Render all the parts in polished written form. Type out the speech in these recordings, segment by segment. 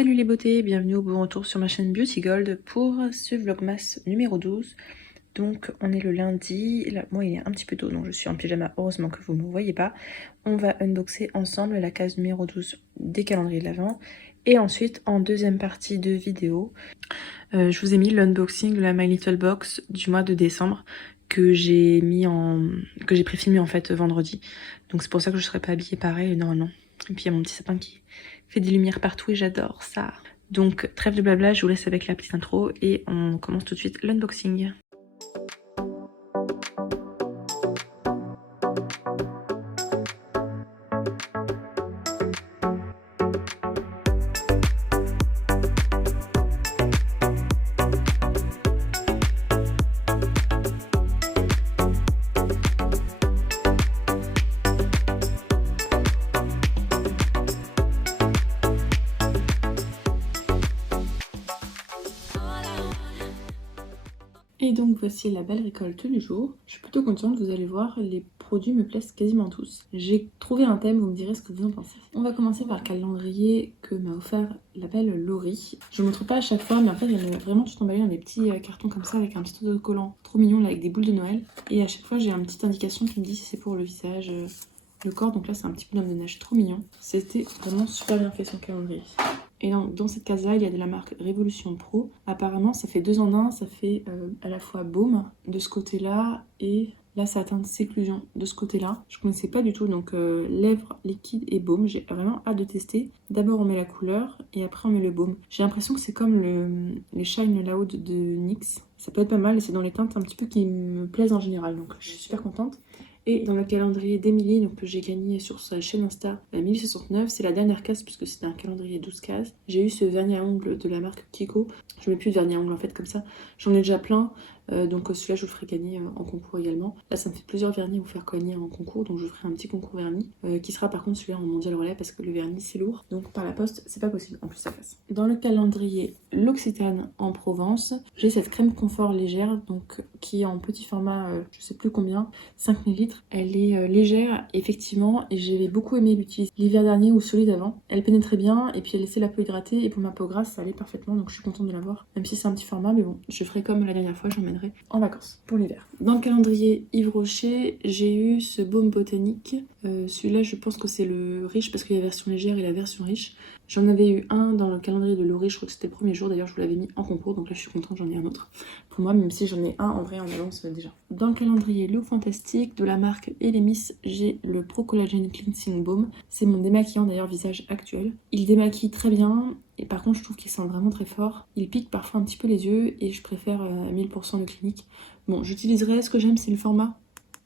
Salut les beautés, bienvenue au bon retour sur ma chaîne Beauty Gold pour ce vlogmas numéro 12. Donc on est le lundi, là, moi il est un petit peu tôt donc je suis en pyjama, heureusement que vous ne me voyez pas. On va unboxer ensemble la case numéro 12 des calendriers de l'Avent. Et ensuite en deuxième partie de vidéo, je vous ai mis l'unboxing de la My Little Box du mois de décembre que j'ai pré-filmé en fait vendredi. Donc c'est pour ça que je ne serai pas habillée pareil normalement. Et puis il y a mon petit sapin qui fait des lumières partout et j'adore ça. Donc trêve de blabla, je vous laisse avec la petite intro et on commence tout de suite l'unboxing. Et donc voici la belle récolte du jour. Je suis plutôt contente, vous allez voir, les produits me plaisent quasiment tous. J'ai trouvé un thème, vous me direz ce que vous en pensez. On va commencer par le calendrier que m'a offert la belle Laurie. Je ne montre pas à chaque fois, mais en fait elle est vraiment tout emballé dans des petits cartons comme ça avec un petit autocollant trop mignon là, avec des boules de Noël. Et à chaque fois j'ai une petite indication qui me dit si c'est pour le visage, le corps. Donc là c'est un petit bonhomme de neige trop mignon. C'était vraiment super bien fait son calendrier. Et dans cette case-là, il y a de la marque Révolution Pro. Apparemment, ça fait 2 en 1. Ça fait à la fois baume de ce côté-là et là, ça atteint séclusion de ce côté-là. Je ne connaissais pas du tout, donc lèvres, liquide et baume. J'ai vraiment hâte de tester. D'abord, on met la couleur et après, on met le baume. J'ai l'impression que c'est comme les Shine Loud de NYX. Ça peut être pas mal et c'est dans les teintes un petit peu qui me plaisent en général. Donc, je suis super contente. Et dans le calendrier d'Emily, donc que j'ai gagné sur sa chaîne Insta, la 1069, c'est la dernière case puisque c'était un calendrier 12 cases. J'ai eu ce vernis à ongles de la marque Kiko. Je mets plus de vernis à ongles en fait comme ça. J'en ai déjà plein, donc celui-là je vous le ferai gagner en concours également. Là ça me fait plusieurs vernis à vous faire gagner en concours, donc je vous ferai un petit concours vernis qui sera par contre celui-là en mondial relais parce que le vernis c'est lourd. Donc par la poste c'est pas possible, en plus ça passe. Dans le calendrier L'Occitane en Provence, j'ai cette crème confort légère donc qui est en petit format, je sais plus combien, 5 ml. Elle est légère effectivement et j'avais beaucoup aimé l'utiliser l'hiver dernier ou celui d'avant. Elle pénétrait bien et puis elle laissait la peau hydratée et pour ma peau grasse ça allait parfaitement, donc je suis contente de l'avoir. Même si c'est un petit format, mais bon, je ferai comme la dernière fois, j'emmènerai en vacances pour l'hiver. Dans le calendrier Yves Rocher, j'ai eu ce baume botanique. Celui-là je pense que c'est le riche parce qu'il y a la version légère et la version riche. J'en avais eu un dans le calendrier de Laurie, je crois que c'était le premier jour, d'ailleurs je vous l'avais mis en concours, donc là je suis contente, j'en ai un autre pour moi, même si j'en ai un en vrai en avance déjà. Dans le calendrier Look Fantastique de la marque Elemis, j'ai le Pro Collagen Cleansing Balm. C'est mon démaquillant d'ailleurs visage actuel. Il démaquille très bien, et par contre je trouve qu'il sent vraiment très fort. Il pique parfois un petit peu les yeux, et je préfère à 1000% le clinique. Bon, j'utiliserai, ce que j'aime c'est le format.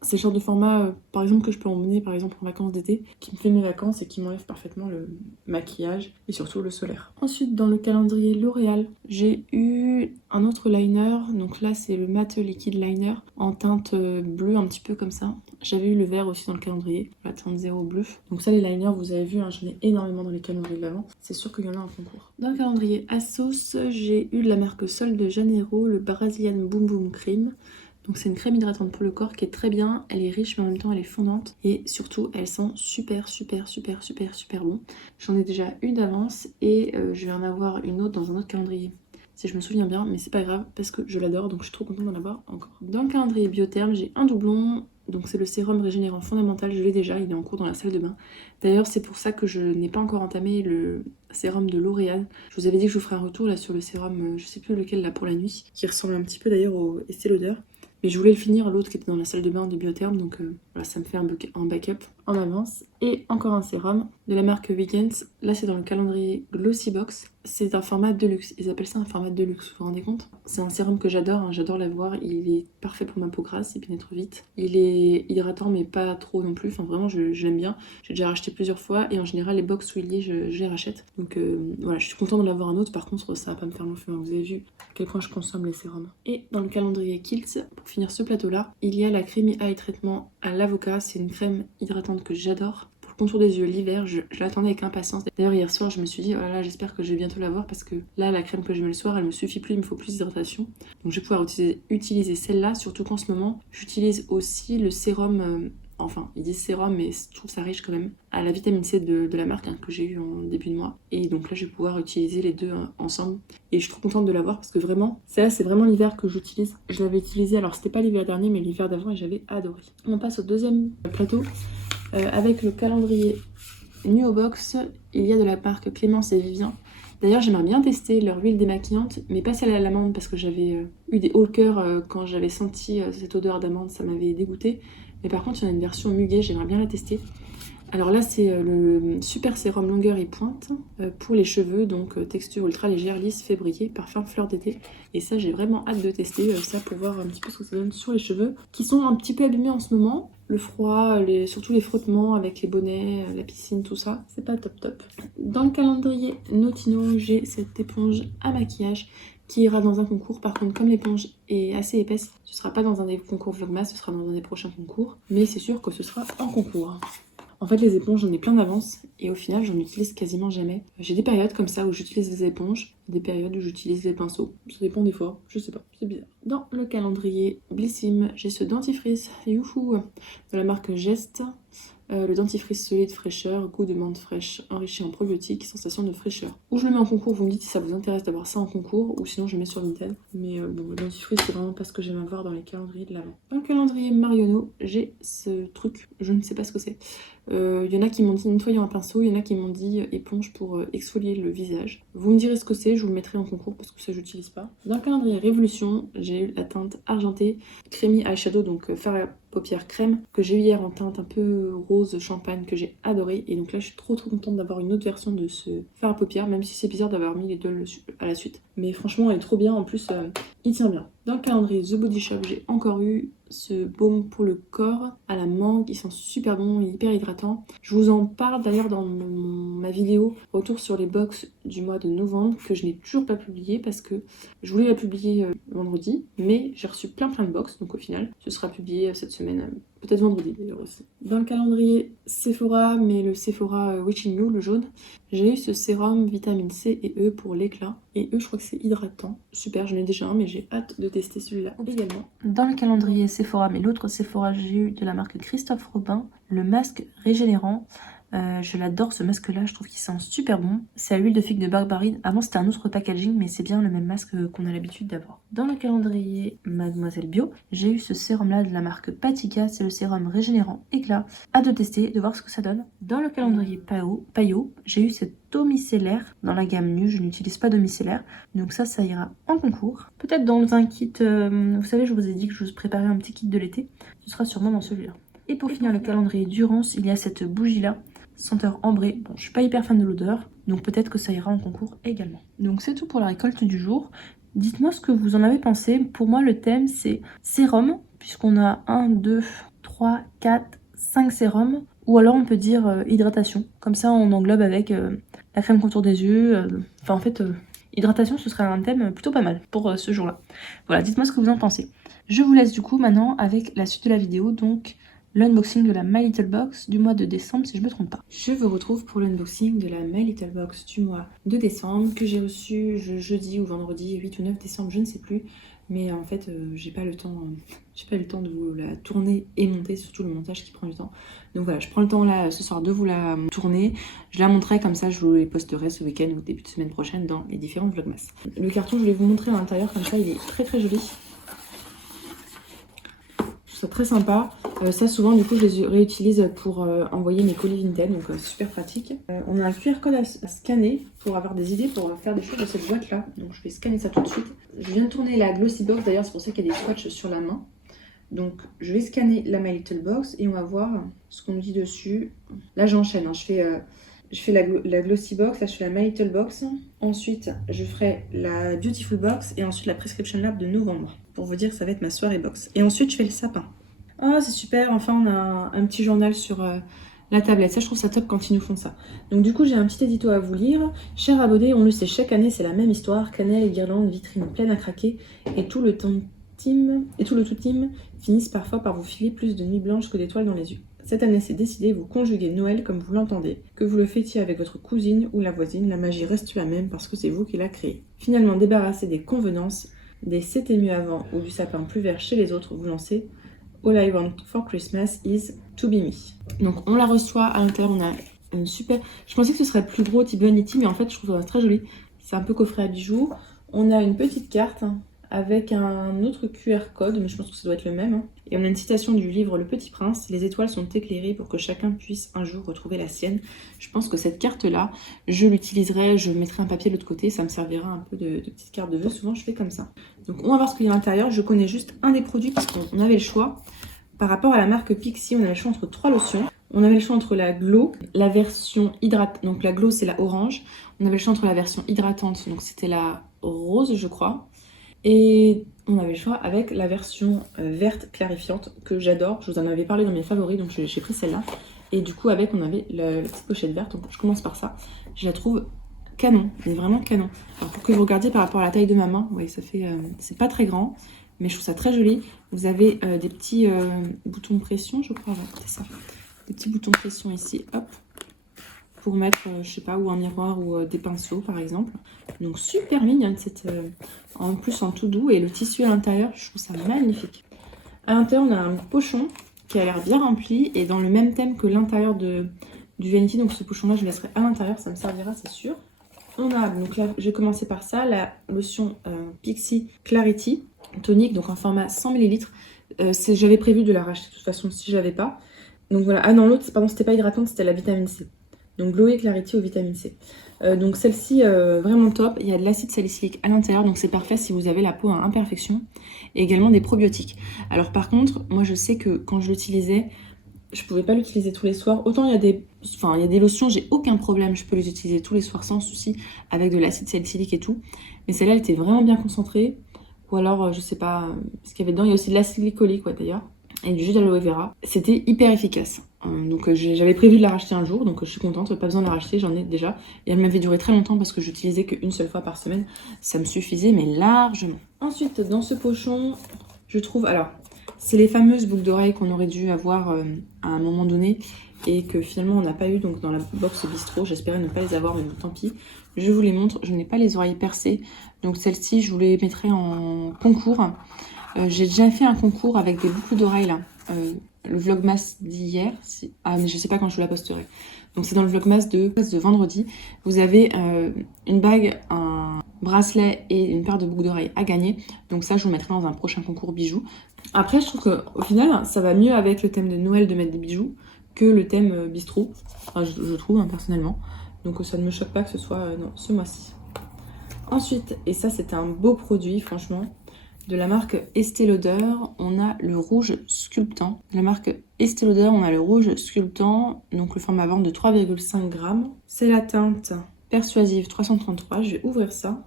C'est le genre de format, par exemple, que je peux emmener par exemple en vacances d'été, qui me fait mes vacances et qui m'enlève parfaitement le maquillage et surtout le solaire. Ensuite, dans le calendrier L'Oréal, j'ai eu un autre liner. Donc là, c'est le Matte Liquid Liner en teinte bleue, un petit peu comme ça. J'avais eu le vert aussi dans le calendrier, la teinte 0 bleu. Donc ça, les liners, vous avez vu, hein, j'en ai énormément dans les calendriers de l'Avent. C'est sûr qu'il y en a en concours. Dans le calendrier Asos, j'ai eu de la marque Sol de Janeiro, le Brazilian Boom Boom Cream. Donc c'est une crème hydratante pour le corps qui est très bien, elle est riche mais en même temps elle est fondante et surtout elle sent super bon. J'en ai déjà une d'avance et je vais en avoir une autre dans un autre calendrier si je me souviens bien, mais c'est pas grave parce que je l'adore donc je suis trop contente d'en avoir encore. Dans le calendrier Biotherm, j'ai un doublon, donc c'est le sérum régénérant fondamental, je l'ai déjà, il est en cours dans la salle de bain. D'ailleurs c'est pour ça que je n'ai pas encore entamé le sérum de L'Oréal. Je vous avais dit que je vous ferai un retour là sur le sérum, je sais plus lequel là pour la nuit, qui ressemble un petit peu d'ailleurs au Estée Lauder. Mais je voulais le finir, l'autre qui était dans la salle de bain de Biotherm, donc voilà, ça me fait un backup en avance. Et encore un sérum de la marque Weekends. Là, c'est dans le calendrier Glossy Box. C'est un format deluxe. Ils appellent ça un format deluxe, vous vous rendez compte? C'est un sérum que j'adore, hein, j'adore l'avoir. Il est parfait pour ma peau grasse, il pénètre vite. Il est hydratant, mais pas trop non plus. Enfin, vraiment, je l'aime bien. J'ai déjà racheté plusieurs fois et en général, les box où il y est, je les rachète. Donc voilà, je suis contente d'en avoir un autre. Par contre, ça va pas me faire long feu. Vous avez vu à quel point je consomme les sérums. Et dans le calendrier Kiehl's, pour finir ce plateau-là, il y a la Creamy Eye Traitement à l'avocat. C'est une crème hydratante que j'adore. Contour des yeux l'hiver, je l'attendais avec impatience. D'ailleurs hier soir je me suis dit oh là là, j'espère que je vais bientôt l'avoir parce que là la crème que je mets le soir elle me suffit plus, il me faut plus d'hydratation. Donc je vais pouvoir utiliser celle-là, surtout qu'en ce moment j'utilise aussi le sérum enfin ils disent sérum mais je trouve ça riche quand même à la vitamine C de la marque que j'ai eu en début de mois. Et donc là je vais pouvoir utiliser les deux ensemble et je suis trop contente de l'avoir parce que vraiment, celle-là c'est vraiment l'hiver que j'utilise. Je l'avais utilisé, alors c'était pas l'hiver dernier mais l'hiver d'avant et j'avais adoré. On passe au deuxième plateau avec le calendrier Nuo Box. Il y a de la marque Clémence et Vivien. D'ailleurs, j'aimerais bien tester leur huile démaquillante, mais pas celle à l'amande parce que j'avais eu des hauts le cœur quand j'avais senti cette odeur d'amande, ça m'avait dégoûté. Mais par contre, il y en a une version muguet, j'aimerais bien la tester. Alors là, c'est le super sérum longueur et pointe pour les cheveux, donc texture ultra légère, lisse, février, parfum fleur d'été. Et ça, j'ai vraiment hâte de tester ça pour voir un petit peu ce que ça donne sur les cheveux, qui sont un petit peu abîmés en ce moment. Le froid, surtout les frottements avec les bonnets, la piscine, tout ça, c'est pas top top. Dans le calendrier Notino, j'ai cette éponge à maquillage qui ira dans un concours. Par contre, comme l'éponge est assez épaisse, ce sera pas dans un des concours Vlogmas, ce sera dans un des prochains concours. Mais c'est sûr que ce sera en concours. En fait, les éponges, j'en ai plein d'avance et au final, j'en utilise quasiment jamais. J'ai des périodes comme ça où j'utilise les éponges, des périodes où j'utilise les pinceaux. Ça dépend des fois, je sais pas, c'est bizarre. Dans le calendrier Blissim, j'ai ce dentifrice Youhou de la marque Geste. Le dentifrice solide fraîcheur, goût de menthe fraîche, enrichi en probiotiques, sensation de fraîcheur. Ou je le mets en concours, vous me dites si ça vous intéresse d'avoir ça en concours, ou sinon je le mets sur Vinted. Mais bon, le dentifrice c'est vraiment pas ce que j'aime avoir dans les calendriers de l'avant. Dans le calendrier Marionneau, j'ai ce truc, je ne sais pas ce que c'est. Il y en a qui m'ont dit nettoyant un pinceau, il y en a qui m'ont dit éponge pour exfolier le visage. Vous me direz ce que c'est, je vous le mettrai en concours parce que ça j'utilise pas. Dans le calendrier Révolution, j'ai eu la teinte argentée, creamy eyeshadow, donc fard à paupières crème, que j'ai eu hier en teinte un peu rose champagne, que j'ai adoré. Et donc là je suis trop contente d'avoir une autre version de ce fard à paupières, même si c'est bizarre d'avoir mis les deux à la suite. Mais franchement elle est trop bien, en plus il tient bien. Dans le calendrier The Body Shop, j'ai encore eu ce baume pour le corps à la mangue, il sent super bon, il est hyper hydratant. Je vous en parle d'ailleurs dans ma vidéo retour sur les box du mois de novembre que je n'ai toujours pas publié parce que je voulais la publier vendredi, mais j'ai reçu plein de box, donc au final ce sera publié cette semaine, peut-être vendredi d'ailleurs aussi. Dans le calendrier Sephora, mais le Sephora Witching You, le jaune, j'ai eu ce sérum vitamine C et E pour l'éclat. Et eux, je crois que c'est hydratant. Super, j'en ai déjà un, mais j'ai hâte de tester celui-là également. Dans le calendrier Sephora, mais l'autre Sephora, j'ai eu de la marque Christophe Robin, le masque régénérant. Je l'adore ce masque là, je trouve qu'il sent super bon. C'est à l'huile de figue de Barbarine. Avant c'était un autre packaging mais c'est bien le même masque qu'on a l'habitude d'avoir. Dans le calendrier Mademoiselle Bio, j'ai eu ce sérum là de la marque Patika, c'est le sérum régénérant éclat. Hâte de tester, de voir ce que ça donne. Dans le calendrier Payot, j'ai eu cette eau micellaire dans la gamme nue, je n'utilise pas d'eau micellaire, donc ça ira en concours. Peut-être dans un kit, vous savez je vous ai dit que je vous préparais un petit kit de l'été, ce sera sûrement dans celui-là. Et pour finir le calendrier Durance, il y a cette bougie là, senteur ambrée. Bon, je suis pas hyper fan de l'odeur, donc peut-être que ça ira en concours également. Donc c'est tout pour la récolte du jour. Dites-moi ce que vous en avez pensé. Pour moi, le thème c'est sérum, puisqu'on a 1, 2, 3, 4, 5 sérums. Ou alors on peut dire hydratation. Comme ça, on englobe avec la crème contour des yeux. Enfin, en fait, hydratation, ce serait un thème plutôt pas mal pour ce jour-là. Voilà, dites-moi ce que vous en pensez. Je vous laisse du coup maintenant avec la suite de la vidéo, donc l'unboxing de la My Little Box du mois de décembre si je me trompe pas. Je vous retrouve pour l'unboxing de la My Little Box du mois de décembre que j'ai reçu jeudi ou vendredi 8 ou 9 décembre, je ne sais plus. Mais en fait j'ai pas le temps de vous la tourner et monter, surtout le montage qui prend du temps. Donc voilà, je prends le temps là ce soir de vous la tourner. Je la montrerai comme ça, je vous les posterai ce week-end ou début de semaine prochaine dans les différents vlogmas. Le carton je vais vous montrer à l'intérieur, comme ça il est très joli. Ça très sympa. Ça souvent du coup je les réutilise pour envoyer mes colis Vinted, donc c'est super pratique. On a un QR code à scanner pour avoir des idées pour faire des choses de cette boîte là. Donc je vais scanner ça tout de suite. Je viens de tourner la Glossy Box, d'ailleurs c'est pour ça qu'il y a des swatchs sur la main. Donc je vais scanner la My Little Box et on va voir ce qu'on me dit dessus. Là j'enchaîne, hein. Je fais la Glossy Box, là je fais la My Little Box. Ensuite je ferai la Beautiful Box et ensuite la Prescription Lab de novembre. Pour vous dire que ça va être ma soirée box. Et ensuite je fais le sapin. Oh c'est super, enfin on a un petit journal sur la tablette. Ça je trouve ça top quand ils nous font ça. Donc du coup j'ai un petit édito à vous lire. Cher abonné, on le sait, chaque année c'est la même histoire. Cannelle et guirlandes, vitrines pleines à craquer. Et tout le tout team finissent parfois par vous filer plus de nuits blanches que d'étoiles dans les yeux. Cette année, c'est décidé, vous conjuguez Noël comme vous l'entendez. Que vous le fêtiez avec votre cousine ou la voisine, la magie reste la même parce que c'est vous qui l'a créée. Finalement, débarrassé des convenances, des c'était mieux avant ou du sapin plus vert chez les autres, vous lancez All I want for Christmas is to be me. Donc on la reçoit, à l'intérieur on a une super... Je pensais que ce serait plus gros type Vanity, mais en fait je trouve ça très joli. C'est un peu coffret à bijoux. On a une petite carte avec un autre QR code, mais je pense que ça doit être le même. Et on a une citation du livre Le Petit Prince. Les étoiles sont éclairées pour que chacun puisse un jour retrouver la sienne. Je pense que cette carte-là, je l'utiliserai, je mettrai un papier de l'autre côté, ça me servira un peu de petite carte de vœux. Souvent, je fais comme ça. Donc, on va voir ce qu'il y a à l'intérieur. Je connais juste un des produits parce qu'on avait le choix. Par rapport à la marque Pixi, on avait le choix entre 3 lotions. On avait le choix entre la Glow, la version hydratante. Donc, la Glow, c'est la orange. On avait le choix entre la version hydratante, donc c'était la rose, je crois. Et on avait le choix avec la version verte clarifiante que j'adore. Je vous en avais parlé dans mes favoris, donc j'ai pris celle-là. Et du coup, avec, on avait la petite pochette verte. Donc, je commence par ça. Je la trouve canon, mais vraiment canon. Alors, pour que vous regardiez par rapport à la taille de ma main, vous voyez, ça fait... c'est pas très grand, mais je trouve ça très joli. Vous avez des petits boutons de pression, je crois. Ouais, c'est ça. Des petits boutons de pression ici, hop. Pour mettre, je sais pas, ou un miroir ou des pinceaux par exemple. Donc super mignonne cette, en plus en tout doux, et le tissu à l'intérieur, je trouve ça magnifique. À l'intérieur, on a un pochon qui a l'air bien rempli et dans le même thème que l'intérieur du Vanity. Donc ce pochon là, je le laisserai à l'intérieur, ça me servira, c'est sûr. On a, donc là, j'ai commencé par ça, la lotion Pixi Clarity tonique, donc en format 100 ml. J'avais prévu de la racheter de toute façon si j'avais pas. Donc voilà, ah non, l'autre, pardon, c'était pas hydratante, c'était la vitamine C. Donc Glow Clarity au vitamine C. Donc celle-ci, vraiment top. Il y a de l'acide salicylique à l'intérieur, donc c'est parfait si vous avez la peau à imperfection. Et également des probiotiques. Alors par contre, moi je sais que quand je l'utilisais, je pouvais pas l'utiliser tous les soirs. Autant il y a des lotions, j'ai aucun problème, je peux les utiliser tous les soirs sans souci, avec de l'acide salicylique et tout. Mais celle-là, elle était vraiment bien concentrée. Ou alors, je sais pas ce qu'il y avait dedans. Il y a aussi de l'acide glycolique, ouais, d'ailleurs. Et du jus d'aloe vera. C'était hyper efficace. Donc j'avais prévu de la racheter un jour, donc je suis contente, pas besoin de la racheter, j'en ai déjà. Et elle m'avait duré très longtemps parce que j'utilisais qu'une seule fois par semaine. Ça me suffisait, mais largement. Ensuite, dans ce pochon, je trouve... Alors, c'est les fameuses boucles d'oreilles qu'on aurait dû avoir à un moment donné et que finalement on n'a pas eu donc dans la box bistrot. J'espérais ne pas les avoir, mais bon, tant pis. Je vous les montre, je n'ai pas les oreilles percées. Donc celles-ci, je vous les mettrai en concours. J'ai déjà fait un concours avec des boucles d'oreilles là. Le vlogmas d'hier. Ah, mais je sais pas quand je vous la posterai. Donc c'est dans le vlogmas de vendredi. Vous avez une bague, un bracelet et une paire de boucles d'oreilles à gagner. Donc ça, je vous mettrai dans un prochain concours bijoux. Après, je trouve qu'au final, ça va mieux avec le thème de Noël de mettre des bijoux que le thème bistrot. Enfin, je trouve, personnellement. Donc ça ne me choque pas que ce soit non, ce mois-ci. Ensuite, et ça c'est un beau produit, franchement, de la marque Estée Lauder, on a le rouge sculptant. De la marque Estée Lauder, on a le rouge sculptant, donc le format vente de 3,5 grammes. C'est la teinte Persuasive 333, je vais ouvrir ça.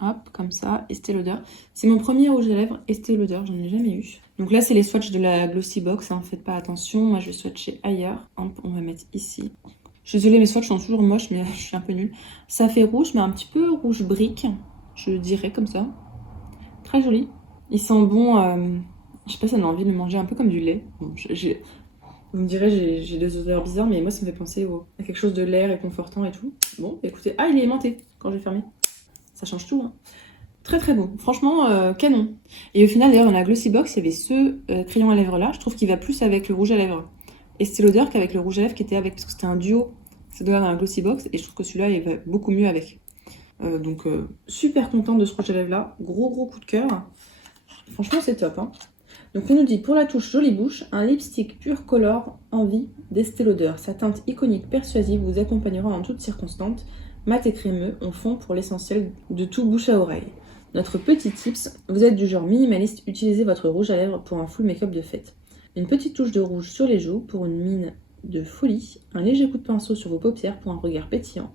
Hop, comme ça, Estée Lauder. C'est mon premier rouge à lèvres Estée Lauder, j'en ai jamais eu. Donc là, c'est les swatchs de la Glossy Box, hein, faites pas attention. Moi, je vais swatcher ailleurs. Hop, on va mettre ici. Je suis désolée, mes swatchs sont toujours moches, mais je suis un peu nulle. Ça fait rouge, mais un petit peu rouge brique, je dirais comme ça. Très joli. Il sent bon, je sais pas, ça donne envie de le manger un peu comme du lait. Bon, vous me direz, j'ai des odeurs bizarres, mais moi, ça me fait penser à quelque chose de l'air et confortant et tout. Bon, écoutez, ah, il est aimanté quand j'ai fermé. Ça change tout, hein. Très très beau, franchement canon. Et au final d'ailleurs dans la Glossy Box il y avait ce crayon à lèvres là, je trouve qu'il va plus avec le rouge à lèvres Estée Lauder qu'avec le rouge à lèvres qui était avec, parce que c'était un duo, ça doit dans la Glossy Box, et je trouve que celui-là il va beaucoup mieux avec. Donc super contente de ce rouge à lèvres là, gros coup de cœur. Franchement c'est top, hein. Donc on nous dit pour la touche jolie bouche, un lipstick pur color envie d'Estée Lauder. Sa teinte iconique persuasive vous accompagnera en toutes circonstances. Mat et crémeux, on fond pour l'essentiel de tout bouche à oreille. Notre petit tips, vous êtes du genre minimaliste, utilisez votre rouge à lèvres pour un full make-up de fête. Une petite touche de rouge sur les joues pour une mine de folie, un léger coup de pinceau sur vos paupières pour un regard pétillant.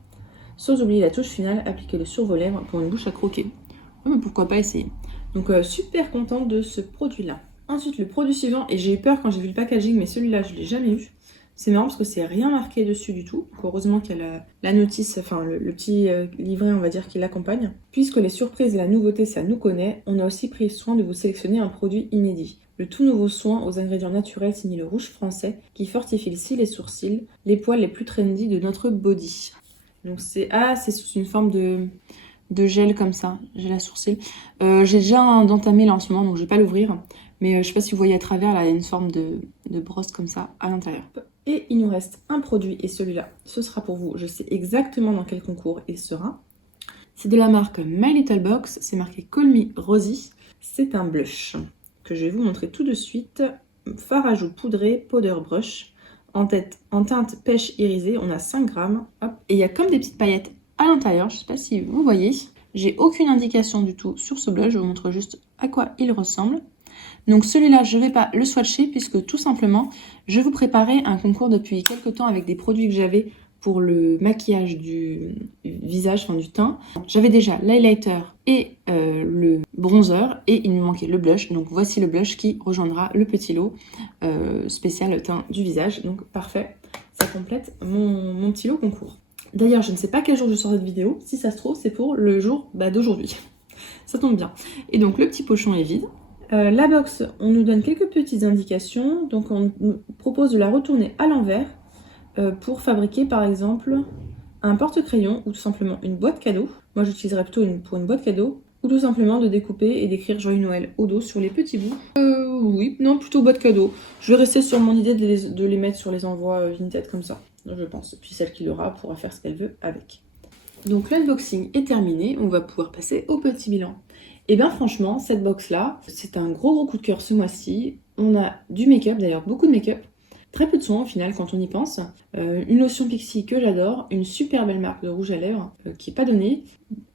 Sans oublier la touche finale, appliquez-le sur vos lèvres pour une bouche à croquer. Ouais, mais pourquoi pas essayer. Donc super contente de ce produit-là. Ensuite le produit suivant, et j'ai eu peur quand j'ai vu le packaging, mais celui-là je ne l'ai jamais eu. C'est marrant parce que c'est rien marqué dessus du tout. Donc heureusement qu'il y a la notice, enfin le petit livret on va dire qui l'accompagne. Puisque les surprises et la nouveauté ça nous connaît, on a aussi pris soin de vous sélectionner un produit inédit. Le tout nouveau soin aux ingrédients naturels signé le rouge français qui fortifie le cils et sourcils, les poils les plus trendy de notre body. Donc c'est sous une forme de gel comme ça, gel à sourcils. J'ai déjà un dentamé là en ce moment donc je vais pas l'ouvrir. Mais je sais pas si vous voyez à travers, là, il y a une forme de brosse comme ça à l'intérieur. Et il nous reste un produit, et celui-là, ce sera pour vous. Je sais exactement dans quel concours il sera. C'est de la marque My Little Box, c'est marqué Call Me Rosie. C'est un blush que je vais vous montrer tout de suite. Fard à joues poudré, powder brush, en teinte pêche irisée, on a 5 grammes. Hop. Et il y a comme des petites paillettes à l'intérieur, je ne sais pas si vous voyez. J'ai aucune indication du tout sur ce blush, je vous montre juste à quoi il ressemble. Donc celui-là, je ne vais pas le swatcher puisque tout simplement, je vous préparais un concours depuis quelques temps avec des produits que j'avais pour le maquillage du visage, enfin du teint. J'avais déjà l'highlighter et le bronzer et il me manquait le blush. Donc voici le blush qui rejoindra le petit lot spécial teint du visage. Donc parfait, ça complète mon petit lot concours. D'ailleurs, je ne sais pas quel jour je sors cette vidéo. Si ça se trouve, c'est pour le jour d'aujourd'hui. Ça tombe bien. Et donc le petit pochon est vide. La box, on nous donne quelques petites indications. Donc on nous propose de la retourner à l'envers pour fabriquer par exemple un porte-crayon ou tout simplement une boîte cadeau. Moi j'utiliserais plutôt pour une boîte cadeau. Ou tout simplement de découper et d'écrire Joyeux Noël au dos sur les petits bouts. Oui, non, plutôt boîte cadeau. Je vais rester sur mon idée de les mettre sur les envois Vinted comme ça, je pense. Puis celle qui l'aura pourra faire ce qu'elle veut avec. Donc l'unboxing est terminé, on va pouvoir passer au petit bilan. Et bien franchement, cette box-là, c'est un gros coup de cœur ce mois-ci. On a du make-up, d'ailleurs beaucoup de make-up. Très peu de soins au final quand on y pense. Une lotion Pixi que j'adore, une super belle marque de rouge à lèvres qui n'est pas donnée.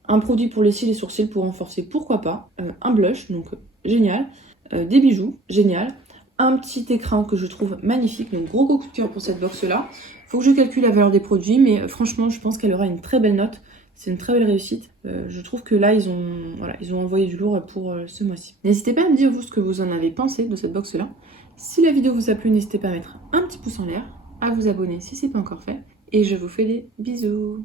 Un produit pour les cils et sourcils pour renforcer, pourquoi pas. Un blush, donc génial. Des bijoux, génial. Un petit écran que je trouve magnifique, donc gros coup de cœur pour cette box-là. Faut que je calcule la valeur des produits, mais franchement, je pense qu'elle aura une très belle note. C'est une très belle réussite. Je trouve que là, ils ont envoyé du lourd pour ce mois-ci. N'hésitez pas à me dire, vous, ce que vous en avez pensé de cette box-là. Si la vidéo vous a plu, n'hésitez pas à mettre un petit pouce en l'air, à vous abonner si ce n'est pas encore fait. Et je vous fais des bisous.